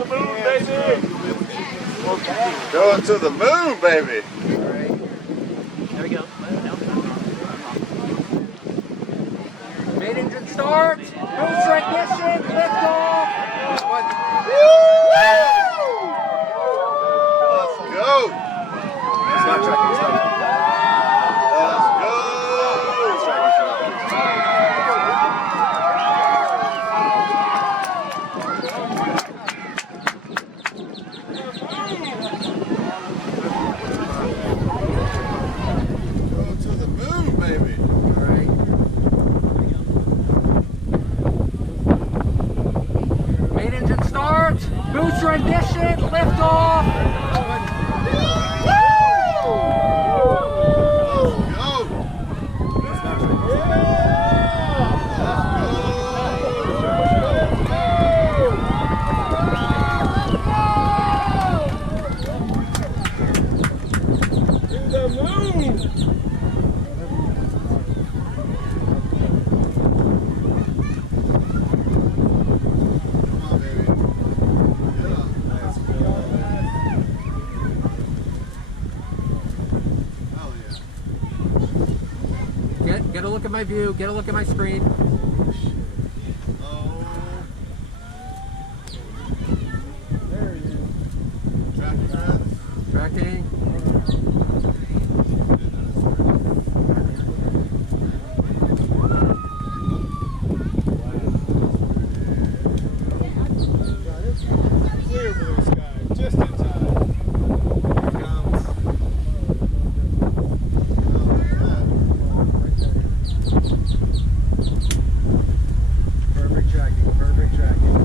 the moon, baby! Going to the moon, baby! There we go. Main engine start. Boost ignition. Lift off. Let's go! It's not tracking, it's not tracking. Let's go! It's tracking, it's Go to the moon, baby! Main engine start. Booster ignition. Lift off. Get a look at my view. Get a look at my screen. There he is. Tracking, friends. Tracking. Clear blue sky, just in time. Perfect tracking, perfect tracking.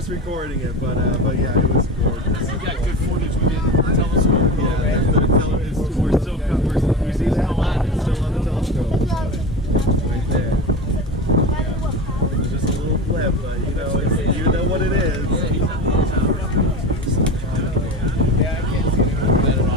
just recording it, but yeah, it was gorgeous. You got good footage within the telescope. Yeah, we're still we're seeing a lot. It's still on the telescope, right there. It was just a little flip, but you know what it is. Yeah, I can't see it.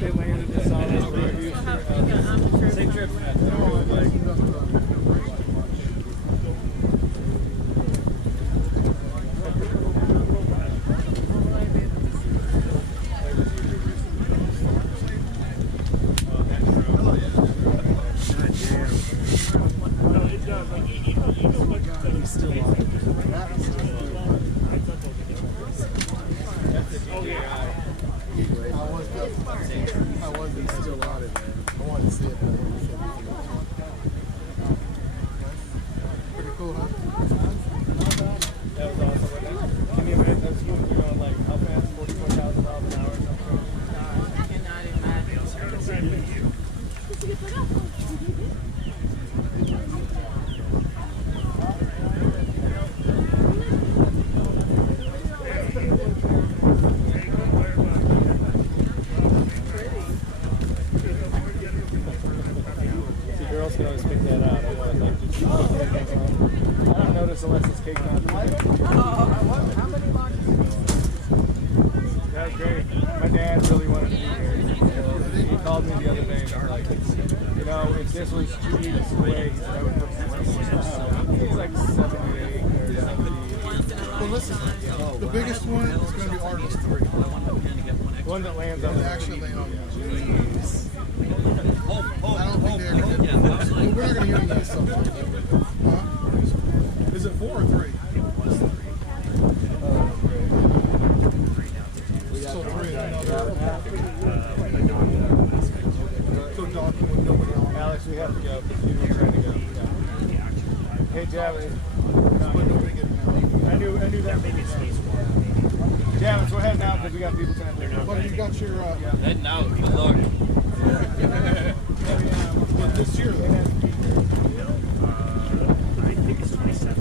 they landed this on same trip. The biggest one is going to be Artemis 3. One that lands on the actually land on the Jeez. I don't think they're going to get we're not going to hear you use something. Huh? Is it 4 or 3? So 3. So docking with nobody else. Alex, we have to go. People are trying to go. Yeah. Hey, Javin. I knew that. Javin, so we're heading out because we got people trying to go. But you got your... Heading out. Good luck. But this year, though. I think it's 27.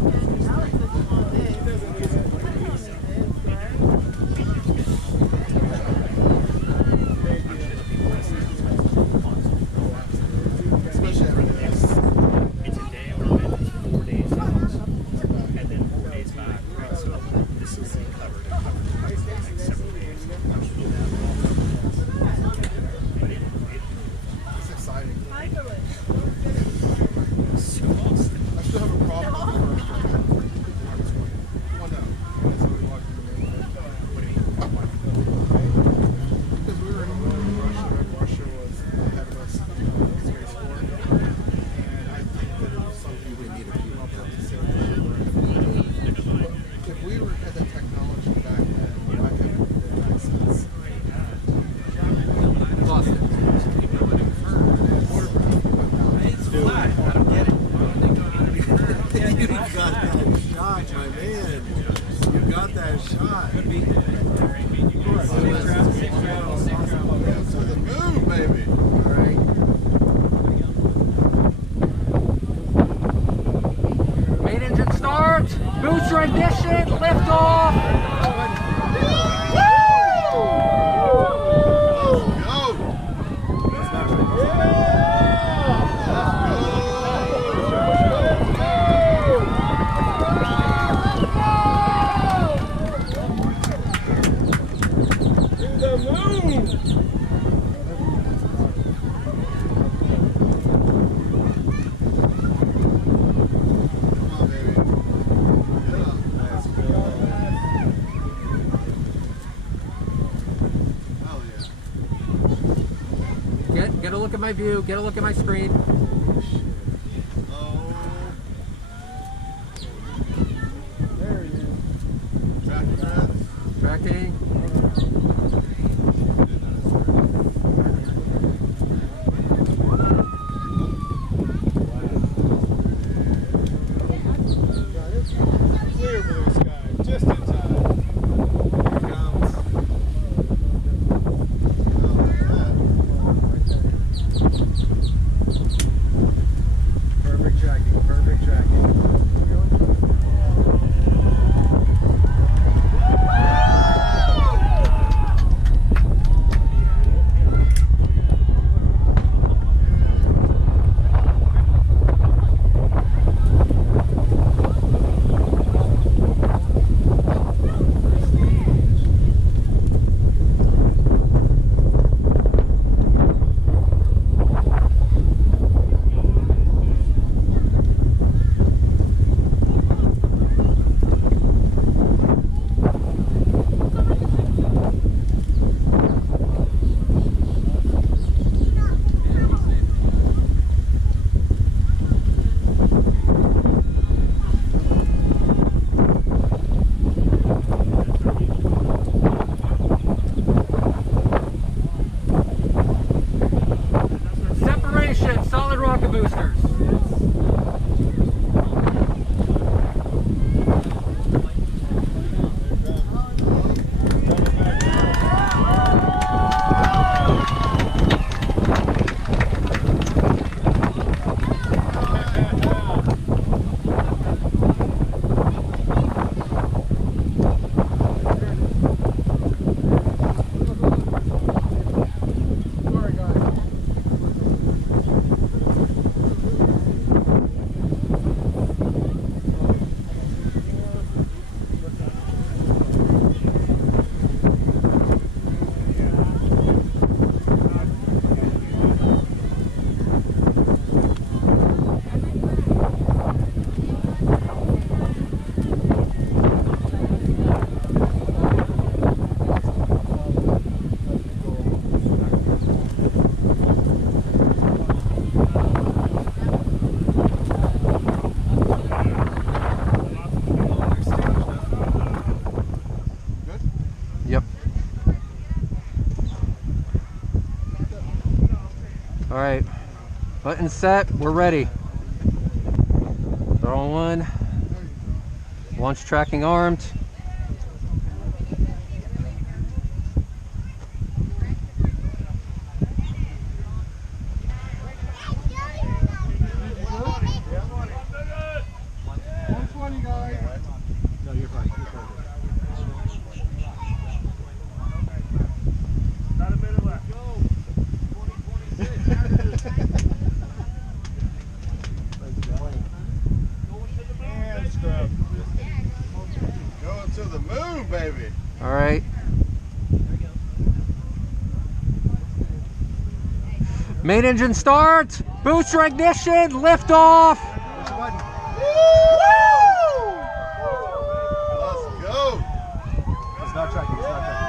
Get a look at my view, get a look at my screen. There he is. Tracking. Tracking. Clear blue sky, just in time. All right, button set, we're ready. Throttle one, launch tracking armed. No, you're fine. You're fine. Not a minute left. Go. 2026. And scrub. Going to the moon, baby. All right. Main engine start, booster ignition, lift off. Push the button. Let's go. It's not tracking. It's not tracking.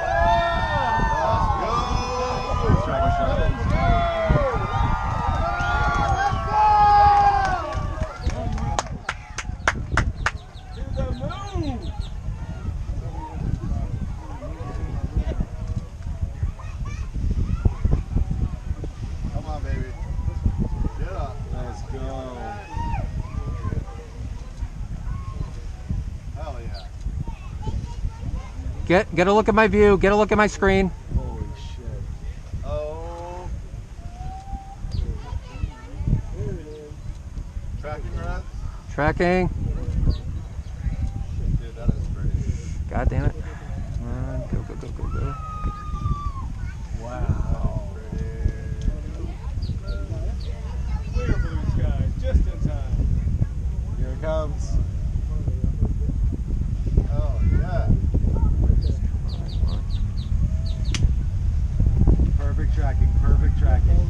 Let's It's tracking. It's tracking. To the moon. Come on, baby. Get up. Let's go. Hell yeah. Get a look at my view, get a look at my screen. Holy shit. Oh. Tracking rest. Tracking. Dude, that is pretty. God damn it. Come on, go, go, go, go, go. Wow. Clear blue sky, just in time. Here it comes. Oh, yeah. Perfect tracking. Perfect tracking.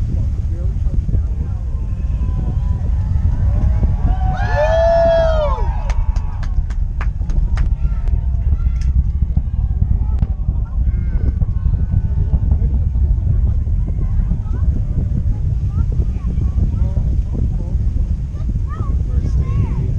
First stage.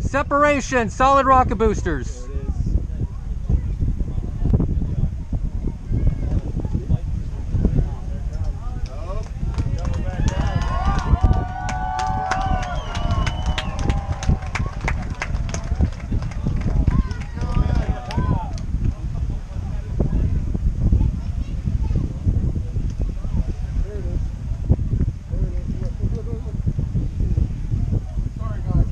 Separation, solid rocket boosters. There it is. Oh. Coming back down. Sorry, guys.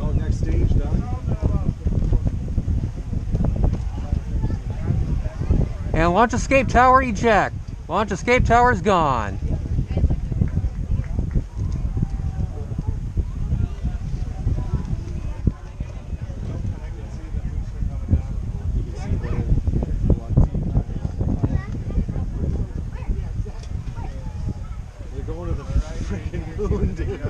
Oh, next stage done. And launch escape tower eject. Launch escape tower is gone. You can see the They're going to the freaking moon, dude.